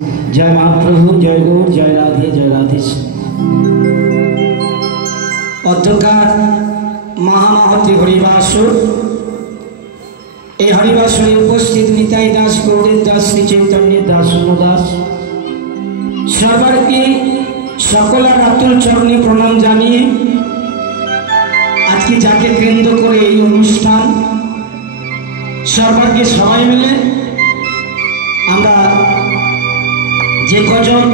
जय महाप्रभु, जय गौर, जय राधे, जय राधे। অধ্যকার মহামহতি হরিবাসর, এই হরিবাসরে উপস্থিত নিতাই দাস, গৌরের দাস, শ্রী চৈতন্যের দাস, দাস সর্বারকে সকলের আতুল চরণে প্রণাম জানিয়ে আজকে যাকে কেন্দ্র করে এই অনুষ্ঠান, সর্বারকে সবাই মিলে আমরা যে কজন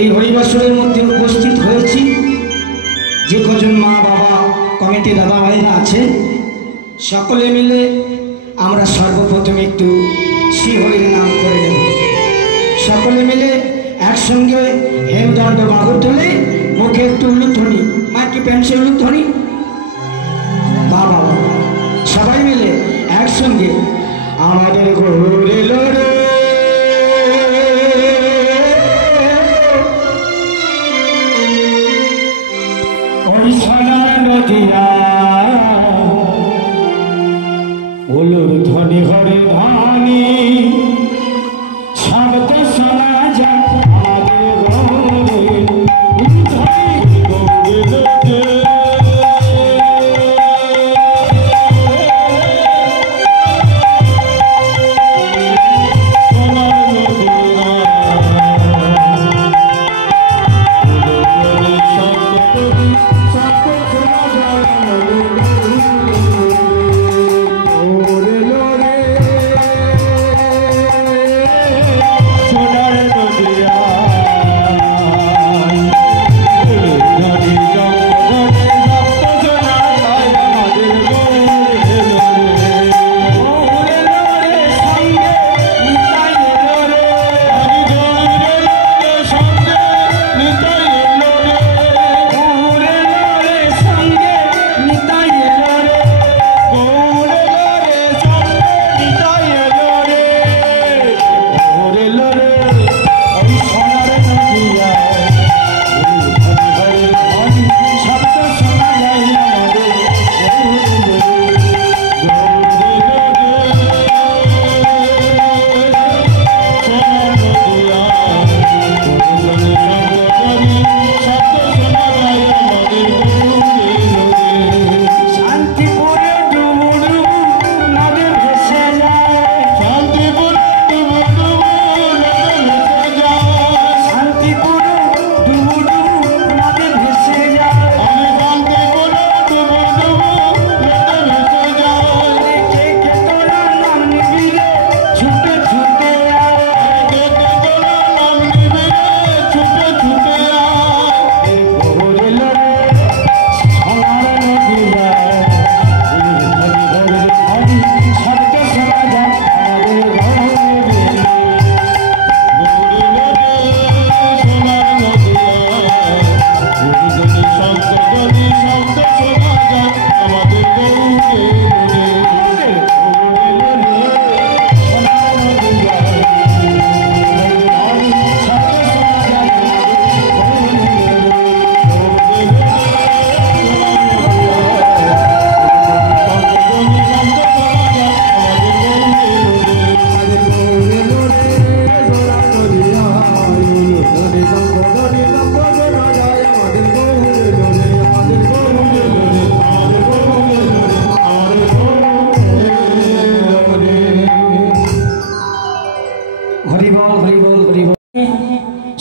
এই হরিবাসরের মধ্যে উপস্থিত হয়েছি, যে কজন মা বাবা কমিটি দাদা ভাইরা আছে, সকলে মিলে আমরা সর্বপ্রথম একটু শ্রী হরির নাম করে নেব। সকলে মিলে একসঙ্গে হেমদণ্ড বাহু তুলে মুখে একটু উলুধ্বনি, মাকে পেন্সিল উলুধ্বনি, বাবা সবাই মিলে একসঙ্গে আমাদের ঘুরে লড়ে নদিয়া ওলুর ধ্বনি হরে ধ্বনি শব্দ শোনা যায় আমাদের গৌরে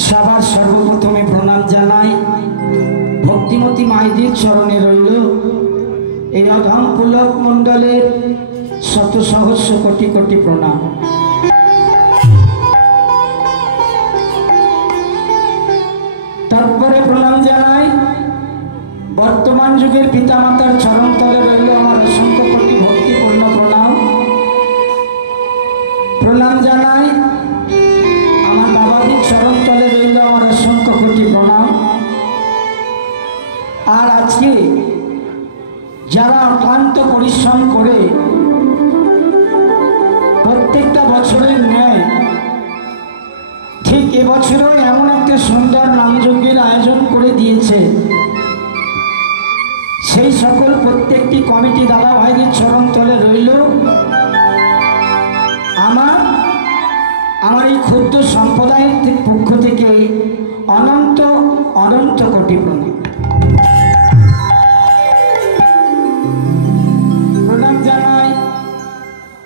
সবার সর্বপ্রথমে প্রণাম জানাই ভক্তিমতী মায়েদের চরণে রইল এই অধম পুলক মণ্ডলের শত সহস্র কোটি কোটি প্রণাম। তারপরে প্রণাম জানাই বর্তমান যুগের পিতামাতার চরণ তলে রইল আমার অসংখ্য কোটি ভক্তিপূর্ণ প্রণাম। প্রণাম জানাই আমার বাবাজির চরণ তলে রইল আমার অসংখ্য কোটি প্রণাম। আর আজকে যারা অক্লান্ত পরিশ্রম করে প্রত্যেকটা বছরের ন্যায় ঠিক এবছরও এমন একটা সুন্দর নামযজ্ঞের আয়োজন করে দিয়েছে, সেই সকল প্রত্যেকটি কমিটি দাদা ভাইদের চরণ তলে রইল আমার এই ক্ষুদ্র সম্প্রদায়ের পক্ষ থেকে অনন্ত অনন্ত কোটি প্রণাম। প্রণাম জানাই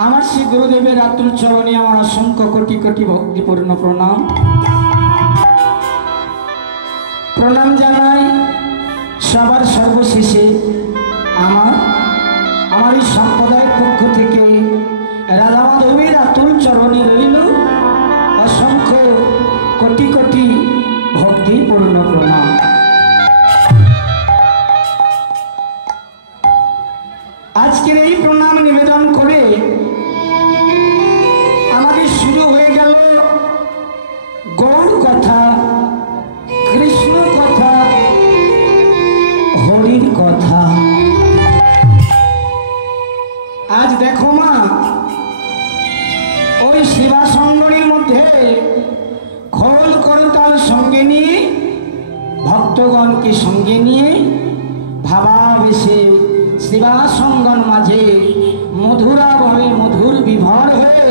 আমার শ্রী গুরুদেবের আতুল চরণে আমার অসংখ্য কোটি কোটি ভক্তিপূর্ণ প্রণাম। প্রণাম জানাই সবার সর্বশেষে আমার এই সম্প্রদায়ের পক্ষ থেকে রাধা মাধবের আতুল চরণে রইল অসংখ্য কোটি কোটি ভক্তিপূর্ণ প্রণাম। আজকের এই প্রণাম নিবেদন করে আমাদের শুরু হয়ে গেল গৌর কথা, কৃষ্ণ কথা, হরির কথা। আজ দেখো মা, ওই সেবা সঙ্গনের মধ্যে খোল করতাল সঙ্গে নিয়ে ভক্তগণকে সঙ্গে নিয়ে ভাবাবেশে সেবা সঙ্গন মাঝে মধুরাভাবে মধুর বিভর হয়ে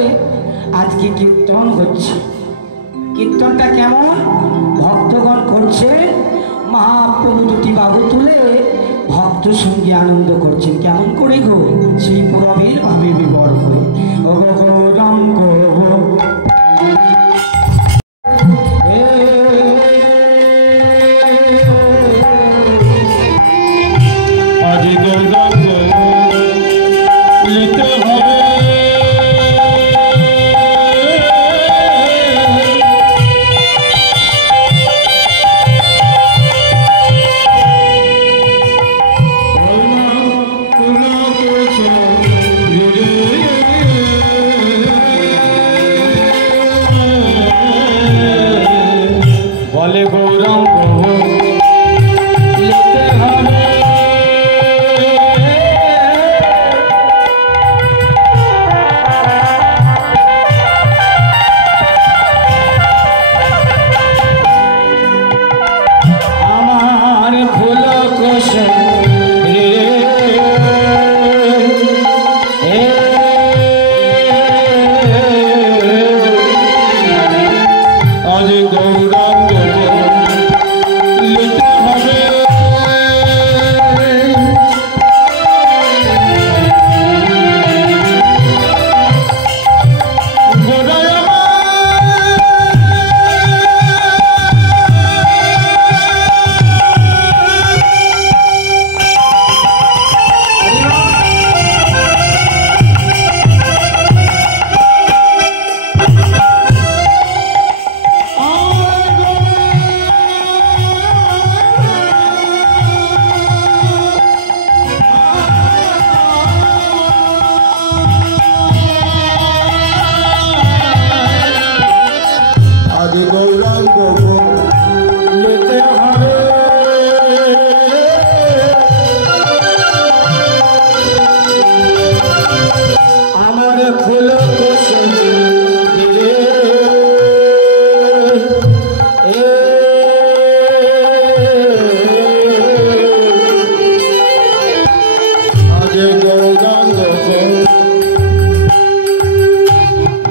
আজকে কীর্তন হচ্ছে। কীর্তনটা কেমন? ভক্তগণ করছে, মহাপ্রভু দুটি বাহু তুলে ভক্ত সঙ্গে আনন্দ করছেন। কেমন করে গো? সেই পুরবের ভাবে বিভর হয়ে ও গৌরাঙ্গ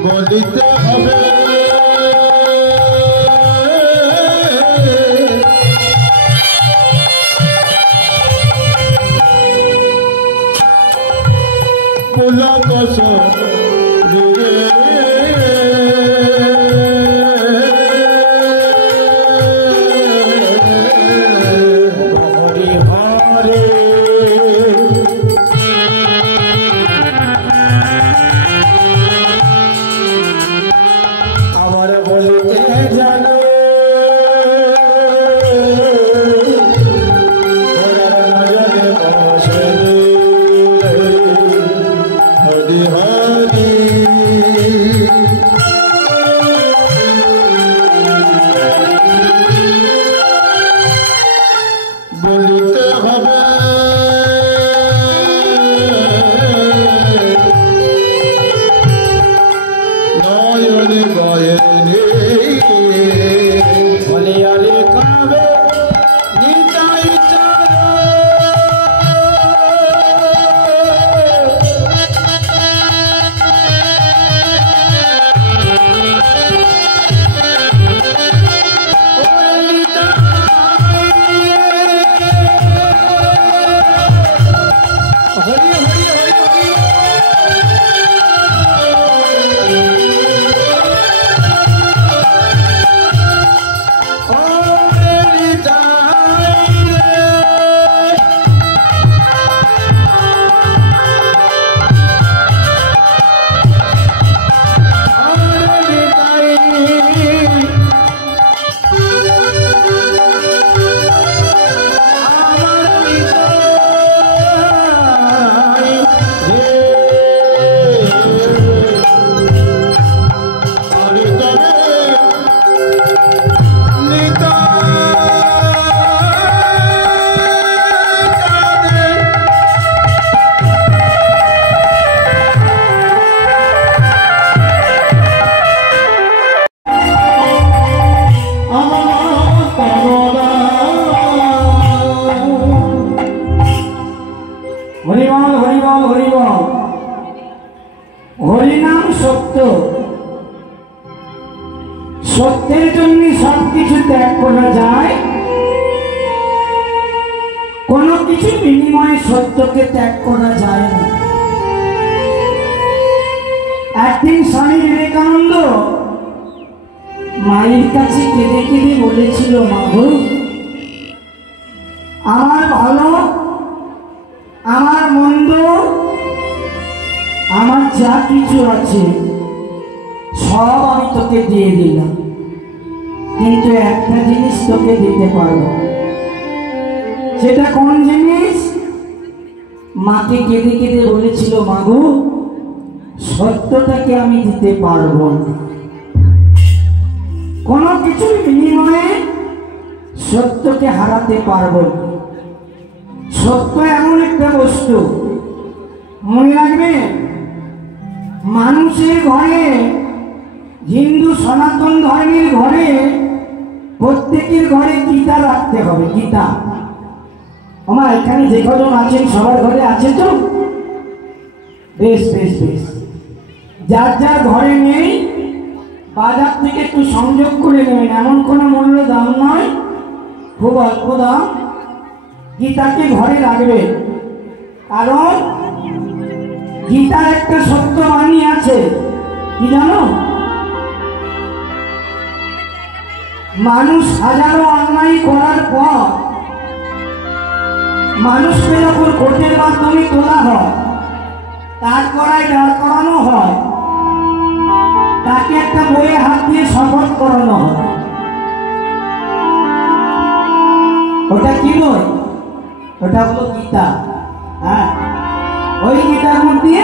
বলিতে হবে সত্যের জন্য সবকিছু ত্যাগ করা যায়, কোনো কিছু বিনিময়ে সত্যকে ত্যাগ করা যায় না। একদিন স্বামী বিবেকানন্দ মায়ের কাছে কেঁদে কেঁদে বলেছিল, মাগো, আমার ভালো আমার মন্দ আমার যা কিছু আছে সব আমি তোকে দিয়ে দিলাম, কিন্তু একটা জিনিস তোকে দিতে পারবো। সেটা কোন জিনিস? মাকে কেঁদে কেঁদে বলেছিল, মাগো, সত্যটাকে আমি দিতে পারবো না। কোনো কিছুর বিনিময়ে সত্যকে হারাতে পারবো না। সত্য এমন একটা বস্তু, মনে রাখবে, মানুষের ঘরে, হিন্দু সনাতন ধর্মের ঘরে, প্রত্যেকের ঘরে গীতা রাখতে হবে। গীতা আমার এখানে যে কজন আছেন সবার ঘরে আছে তো? বেশ বেশ বেশ। যার যার ঘরে নেই বাজার থেকে একটু সংযোগ করে নেবেন, এমন কোনো মূল্য দাম নয়, খুব অল্প দাম। গীতাকে ঘরে রাখবে, কারণ গীতার একটা সত্য বাণী আছে, কি জানো? মানুষ হাজারো অন্যায় করার পর মানুষকে যখন কোর্টের মাধ্যমে তোলা হয়, তার করায় দাঁড় করানো হয়, তাকে একটা বইয়ে হাত দিয়ে শপথ করানো হয়। ওটা কি বই? ওটা হলো গীতা। হ্যাঁ, ওই গীতার মধ্যে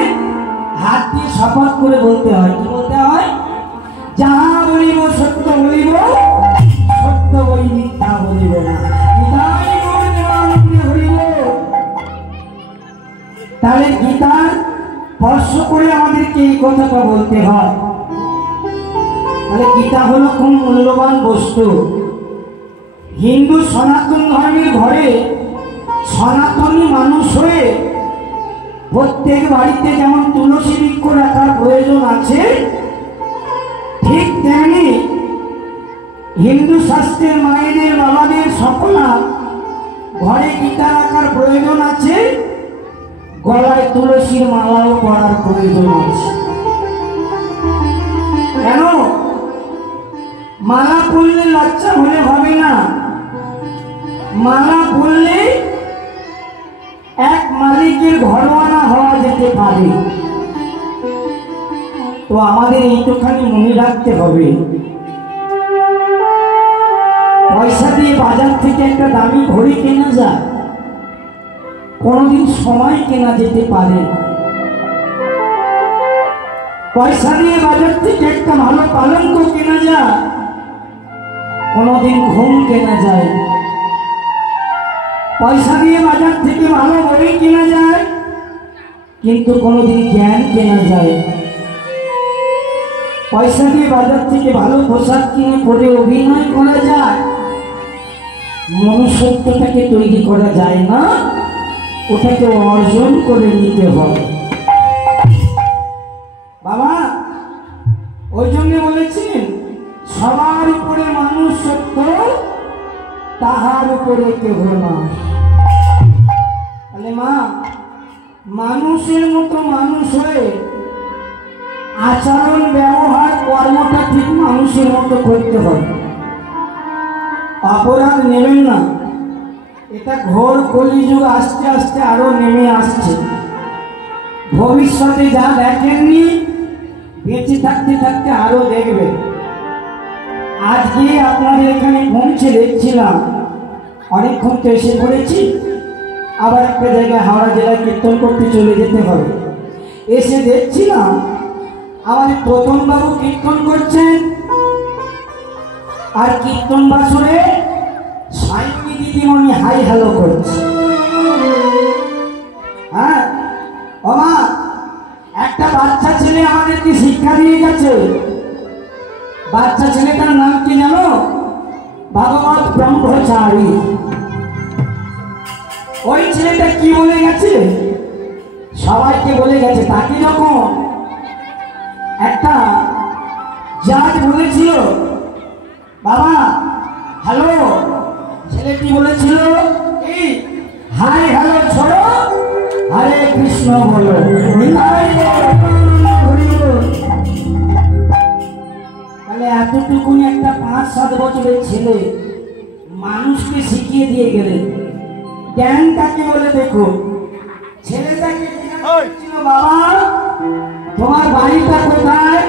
হাত দিয়ে শপথ করে বলতে হয়। কি বলতে হয়? যাহা বলিব সত্য বলিব, সত্য বই মিথ্যা বলিব না। তাহলে গীতার স্পর্শ করে আমাদেরকে এই কথাটা বলতে হয়। তাহলে গীতা হলো খুব মূল্যবান বস্তু। হিন্দু সনাতন ধর্মের ঘরে সনাতনী মানুষ হয়ে প্রত্যেক বাড়িতে যেমন তুলসী বৃক্ষ রাখার প্রয়োজন আছে, ঠিক তেমনি হিন্দু শাস্ত্রের মায়েদের বাবাদের সকলা ঘরে গীতা রাখার প্রয়োজন আছে, গলায় তুলসীর মালাও পরার প্রয়োজন আছে। কেন? মালা পরলে লজ্জা হলে হবে না, মালা পরলে এক মালিকের ঘরওয়ানা হওয়া যেতে পারে। তো আমাদের এইটুখানি মনে রাখতে হবে, পয়সা দিয়ে বাজার থেকে একটা দামি ঘড়ি কেনা যায়, কোনদিন সময় কেনা যেতে পারে। পয়সা দিয়ে বাজার থেকে একটা ভালো পালঙ্ক কেনা যায়, কোনদিন ঘুম কেনা যায়। পয়সা দিয়ে বাজার থেকে ভালো বই কেনা যায়, কিন্তু কোনদিন জ্ঞান কেনা যায়। পয়সা দিয়ে বাজার থেকে ভালো পোশাক কিনে পরে অভিনয় করা যায়, মনুষ্যত্বটাকে তৈরি করা যায় না, ওটাকে অর্জন করে নিতে হবে। বাবা ওই জন্য বলেছেন, সবার উপরে মানুষ সত্য, তাহার উপরে কেহ না। তাহলে মা, মানুষের মতো মানুষ হয়ে আচরণ ব্যবহার কর্মটা ঠিক মানুষের মতো করতে হবে। অপরাধ নেবেন না, এটা ঘোর কলিযুগ আস্তে আস্তে আরো নেমে আসছে। ভবিষ্যতে যা দেখেননি, বেঁচে থাকতে থাকতে আরো দেখবে। আজকে আপনাদের এখানে পৌঁছে দেখছিলাম, অনেকক্ষণ তো এসে পড়েছি, আবার একটা জায়গায় হাওড়া জেলায় কীর্তন করতে চলে যেতে হবে। এসে দেখছিলাম আমাদের প্রথমবাবু কীর্তন করছেন, আর কীর্তন বাসরে সাইনি দিদিমণি হাই হ্যালো করছে। হ্যাঁ বাবা, একটা বাচ্চা ছেলে আমাদেরকে শিক্ষা দিয়ে গেছে। বাচ্চা ছেলেটার নাম কি জানো? ভগবত ব্রহ্মচারী। ওই ছেলেটা কি বলে গেছে? সবাইকে বলে গেছে, তাকে যখন একটা জাজ বলেছিল বাবা হ্যালো, ছেলেটি বলেছিল এই হাই হ্যালো ছোড়ো, হরে কৃষ্ণ বলো। তাহলে এতটুকুনি একটা 5-7 বছরের ছেলে মানুষকে শিখিয়ে দিয়ে গেলেন জ্ঞান কাকে বলে। দেখো ছেলেটাকে বাবা তোমার বাড়িটা কোথায়?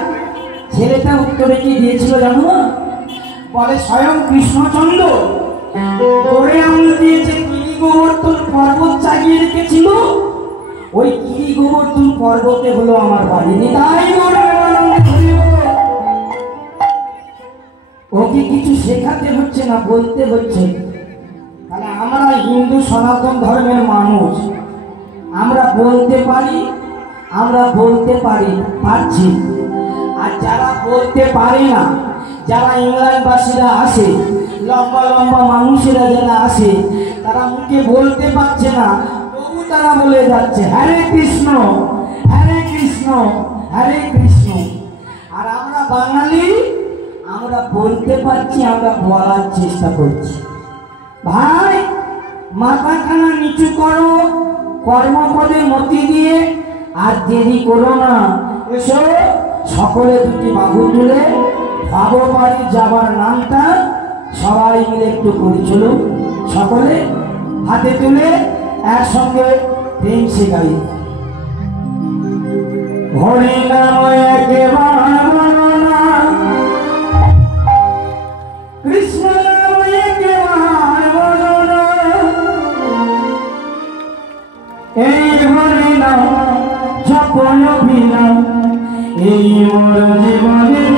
ছেলেটা উত্তরে কি দিয়েছিল জানো? বলে স্বয়ং কৃষ্ণচন্দ্র করে আঙুল দিয়েছে গিরি গোবর্ধন পর্বত চাগিয়ে রেখেছিল, ওই গিরি গোবর্ধন পর্বতে হলো আমার বাড়ি। তাই ওকে কিছু শেখাতে হচ্ছে না, বলতে হচ্ছে। তাহলে আমরা হিন্দু সনাতন ধর্মের মানুষ, আমরা বলতে পারি, আমরা বলতে পারছি। আর যারা বলতে পারে না, যারা ইংল্যান্ডবাসীরা আসে, লম্বা লম্বা মানুষেরা যারা আসে, তারা মুখে বলতে পারছে না, তবু তারা বলে যাচ্ছে হরে কৃষ্ণ হরে কৃষ্ণ হরে কৃষ্ণ। আর আমরা বাঙালি, আমরা বলতে পারছি, আমরা বলার চেষ্টা করছি। ভাই মাথাখানা নিচু করো, কর্মপদে মতি দিয়ে, আর দেরি করো না। এসো সকলে দুটি বাহু তুলে ভাববাড়ি যাবার নামটা সবাই মিলে একটু করি। চলুন সকলে হাতে তুলে একসঙ্গে প্রেম শেখাই। হরি নাম একেবার বর্ণনা, কৃষ্ণ নাম একেবার বর্ণনা, এই হরি নাম জপন বিনা, এই মোর জীবনের